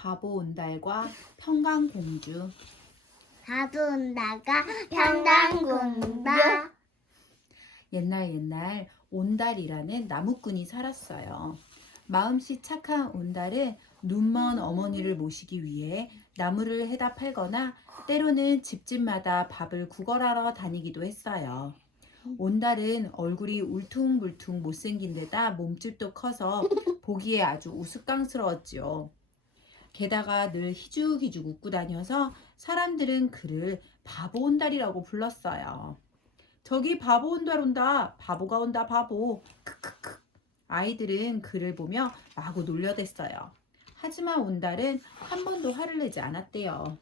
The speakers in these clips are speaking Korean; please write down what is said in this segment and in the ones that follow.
바보 온달과 평강공주. 바보 온달과 평강공주. 옛날 온달이라는 나무꾼이 살았어요. 마음씨 착한 온달은 눈먼 어머니를 모시기 위해 나무를 해다 팔거나 때로는 집집마다 밥을 구걸하러 다니기도 했어요. 온달은 얼굴이 울퉁불퉁 못생긴 데다 몸집도 커서 보기에 아주 우스꽝스러웠지요. 게다가 늘 희죽희죽 웃고 다녀서 사람들은 그를 바보 온달이라고 불렀어요. 저기 바보 온달 온다. 바보가 온다 바보. 크크크. 아이들은 그를 보며 마구 놀려댔어요. 하지만 온달은 한 번도 화를 내지 않았대요.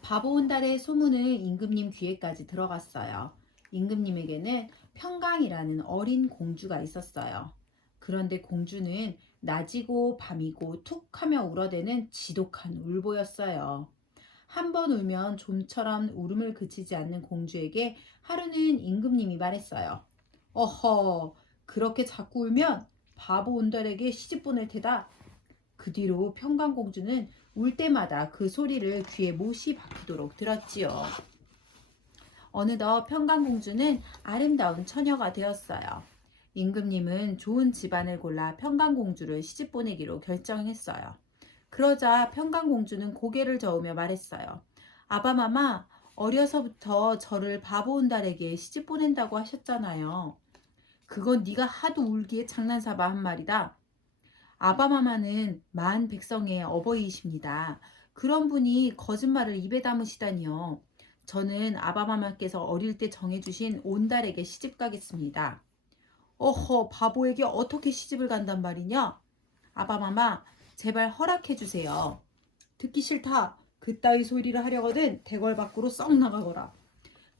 바보 온달의 소문은 임금님 귀에까지 들어갔어요. 임금님에게는 평강이라는 어린 공주가 있었어요. 그런데 공주는 낮이고 밤이고 툭하며 울어대는 지독한 울보였어요. 한 번 울면 좀처럼 울음을 그치지 않는 공주에게 하루는 임금님이 말했어요. 어허, 그렇게 자꾸 울면 바보 온달에게 시집 보낼 테다. 그 뒤로 평강공주는 울 때마다 그 소리를 귀에 못이 박히도록 들었지요. 어느덧 평강공주는 아름다운 처녀가 되었어요. 임금님은 좋은 집안을 골라 평강공주를 시집 보내기로 결정했어요. 그러자 평강공주는 고개를 저으며 말했어요. 아바마마, 어려서부터 저를 바보 온달에게 시집 보낸다고 하셨잖아요. 그건 네가 하도 울기에 장난삼아 한 말이다. 아바마마는 만 백성의 어버이이십니다. 그런 분이 거짓말을 입에 담으시다니요. 저는 아바마마께서 어릴 때 정해주신 온달에게 시집 가겠습니다. 어허, 바보에게 어떻게 시집을 간단 말이냐? 아바마마, 제발 허락해 주세요. 듣기 싫다. 그따위 소리를 하려거든 대궐 밖으로 썩 나가거라.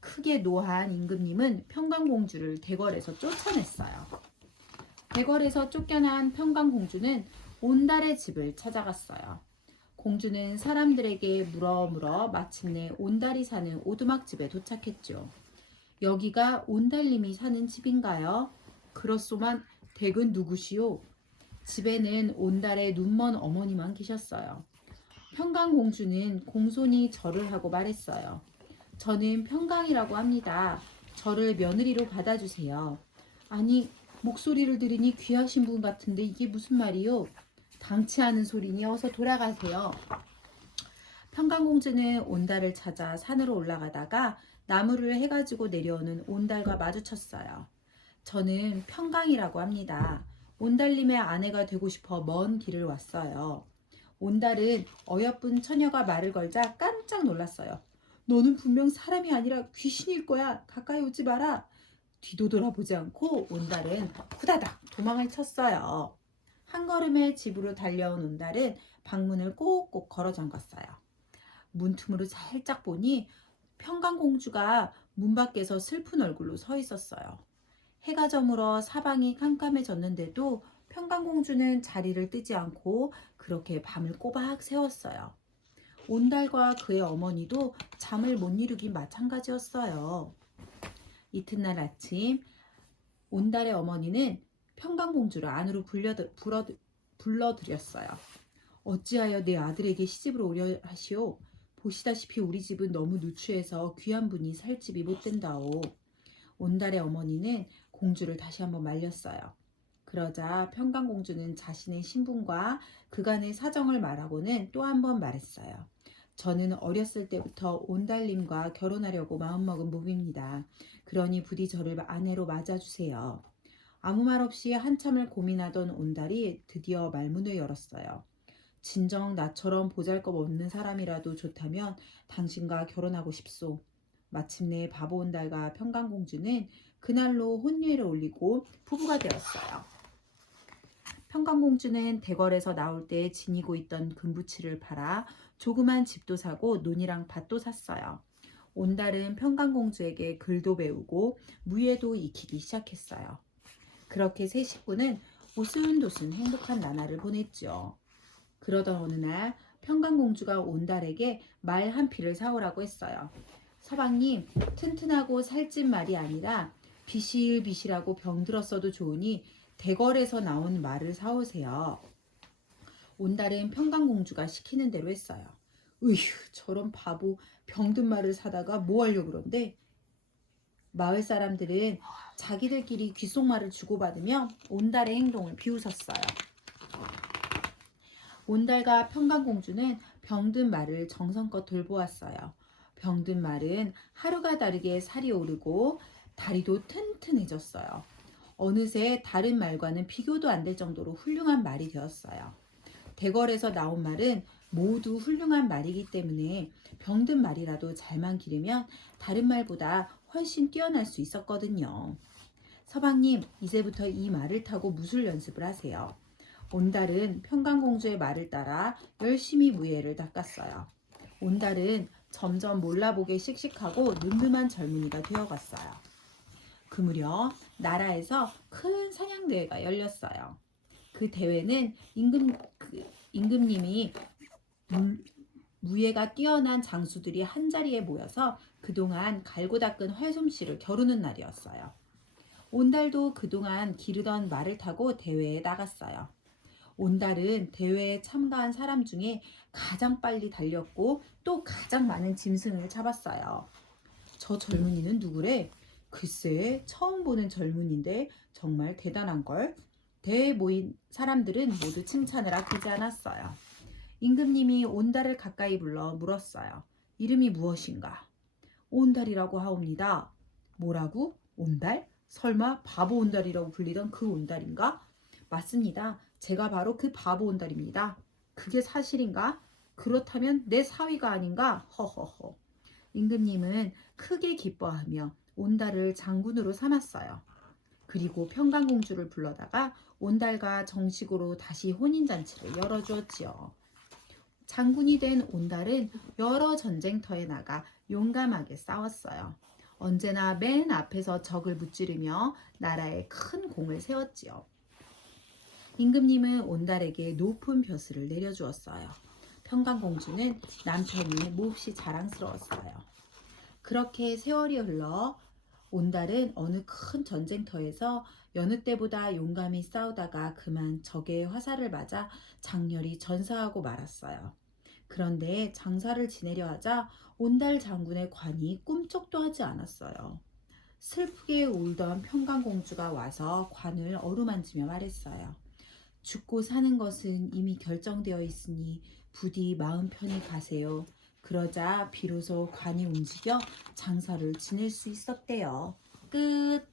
크게 노한 임금님은 평강공주를 대궐에서 쫓아냈어요. 대궐에서 쫓겨난 평강공주는 온달의 집을 찾아갔어요. 공주는 사람들에게 물어 마침내 온달이 사는 오두막집에 도착했죠. 여기가 온달님이 사는 집인가요? 그렇소만 댁은 누구시오? 집에는 온달의 눈먼 어머니만 계셨어요. 평강공주는 공손히 절을 하고 말했어요. 저는 평강이라고 합니다. 저를 며느리로 받아주세요. 아니, 목소리를 들으니 귀하신 분 같은데 이게 무슨 말이요? 당치 않은 소리니 어서 돌아가세요. 평강공주는 온달을 찾아 산으로 올라가다가 나무를 해가지고 내려오는 온달과 마주쳤어요. 저는 평강이라고 합니다. 온달님의 아내가 되고 싶어 먼 길을 왔어요. 온달은 어여쁜 처녀가 말을 걸자 깜짝 놀랐어요. 너는 분명 사람이 아니라 귀신일 거야. 가까이 오지 마라. 뒤도 돌아보지 않고 온달은 후다닥 도망을 쳤어요. 한 걸음에 집으로 달려온 온달은 방문을 꼭꼭 걸어 잠갔어요. 문틈으로 살짝 보니 평강공주가 문 밖에서 슬픈 얼굴로 서 있었어요. 해가 저물어 사방이 캄캄해졌는데도 평강공주는 자리를 뜨지 않고 그렇게 밤을 꼬박 새웠어요. 온달과 그의 어머니도 잠을 못 이루긴 마찬가지였어요. 이튿날 아침 온달의 어머니는 평강공주를 안으로 불러들였어요. 어찌하여 내 아들에게 시집을 오려 하시오? 보시다시피 우리 집은 너무 누추해서 귀한 분이 살 집이 못 된다오. 온달의 어머니는 공주를 다시 한번 말렸어요. 그러자 평강공주는 자신의 신분과 그간의 사정을 말하고는 또 한 번 말했어요. 저는 어렸을 때부터 온달님과 결혼하려고 마음먹은 몸입니다. 그러니 부디 저를 아내로 맞아주세요. 아무 말 없이 한참을 고민하던 온달이 드디어 말문을 열었어요. 진정 나처럼 보잘것없는 사람이라도 좋다면 당신과 결혼하고 싶소. 마침내 바보 온달과 평강공주는 그날로 혼례를 올리고 부부가 되었어요. 평강공주는 대궐에서 나올 때 지니고 있던 금부치를 팔아 조그만 집도 사고 논이랑 밭도 샀어요. 온달은 평강공주에게 글도 배우고 무예도 익히기 시작했어요. 그렇게 세 식구는 오순도순 행복한 나날을 보냈죠. 그러던 어느 날 평강공주가 온달에게 말 한 피를 사오라고 했어요. 서방님, 튼튼하고 살찐 말이 아니라 비실비실하고 병들었어도 좋으니 대궐에서 나온 말을 사오세요. 온달은 평강공주가 시키는 대로 했어요. 으휴, 저런 바보 병든 말을 사다가 뭐 하려고 그런데? 마을 사람들은 자기들끼리 귓속말을 주고받으며 온달의 행동을 비웃었어요. 온달과 평강공주는 병든 말을 정성껏 돌보았어요. 병든 말은 하루가 다르게 살이 오르고 다리도 튼튼해졌어요. 어느새 다른 말과는 비교도 안 될 정도로 훌륭한 말이 되었어요. 대궐에서 나온 말은 모두 훌륭한 말이기 때문에 병든 말이라도 잘만 기르면 다른 말보다 훨씬 뛰어날 수 있었거든요. 서방님, 이제부터 이 말을 타고 무술 연습을 하세요. 온달은 평강공주의 말을 따라 열심히 무예를 닦았어요. 온달은 점점 몰라보게 씩씩하고 늠름한 젊은이가 되어갔어요. 그 무렵 나라에서 큰 사냥대회가 열렸어요. 그 대회는 임금님이 무예가 뛰어난 장수들이 한자리에 모여서 그동안 갈고 닦은 활솜씨를 겨루는 날이었어요. 온달도 그동안 기르던 말을 타고 대회에 나갔어요. 온달은 대회에 참가한 사람 중에 가장 빨리 달렸고 또 가장 많은 짐승을 잡았어요. 저 젊은이는 누구래? 글쎄, 처음 보는 젊은인데 정말 대단한걸. 대회에 모인 사람들은 모두 칭찬을 아끼지 않았어요. 임금님이 온달을 가까이 불러 물었어요. 이름이 무엇인가? 온달이라고 하옵니다. 뭐라고? 온달? 설마 바보 온달이라고 불리던 그 온달인가? 맞습니다. 제가 바로 그 바보 온달입니다. 그게 사실인가? 그렇다면 내 사위가 아닌가? 허허허. 임금님은 크게 기뻐하며 온달을 장군으로 삼았어요. 그리고 평강공주를 불러다가 온달과 정식으로 다시 혼인잔치를 열어주었지요. 장군이 된 온달은 여러 전쟁터에 나가 용감하게 싸웠어요. 언제나 맨 앞에서 적을 무찌르며 나라에 큰 공을 세웠지요. 임금님은 온달에게 높은 벼슬을 내려주었어요. 평강공주는 남편이 몹시 자랑스러웠어요. 그렇게 세월이 흘러 온달은 어느 큰 전쟁터에서 여느 때보다 용감히 싸우다가 그만 적의 화살을 맞아 장렬히 전사하고 말았어요. 그런데 장사를 지내려 하자 온달 장군의 관이 꿈쩍도 하지 않았어요. 슬프게 울던 평강공주가 와서 관을 어루만지며 말했어요. 죽고 사는 것은 이미 결정되어 있으니 부디 마음 편히 가세요. 그러자 비로소 관이 움직여 장사를 지낼 수 있었대요. 끝.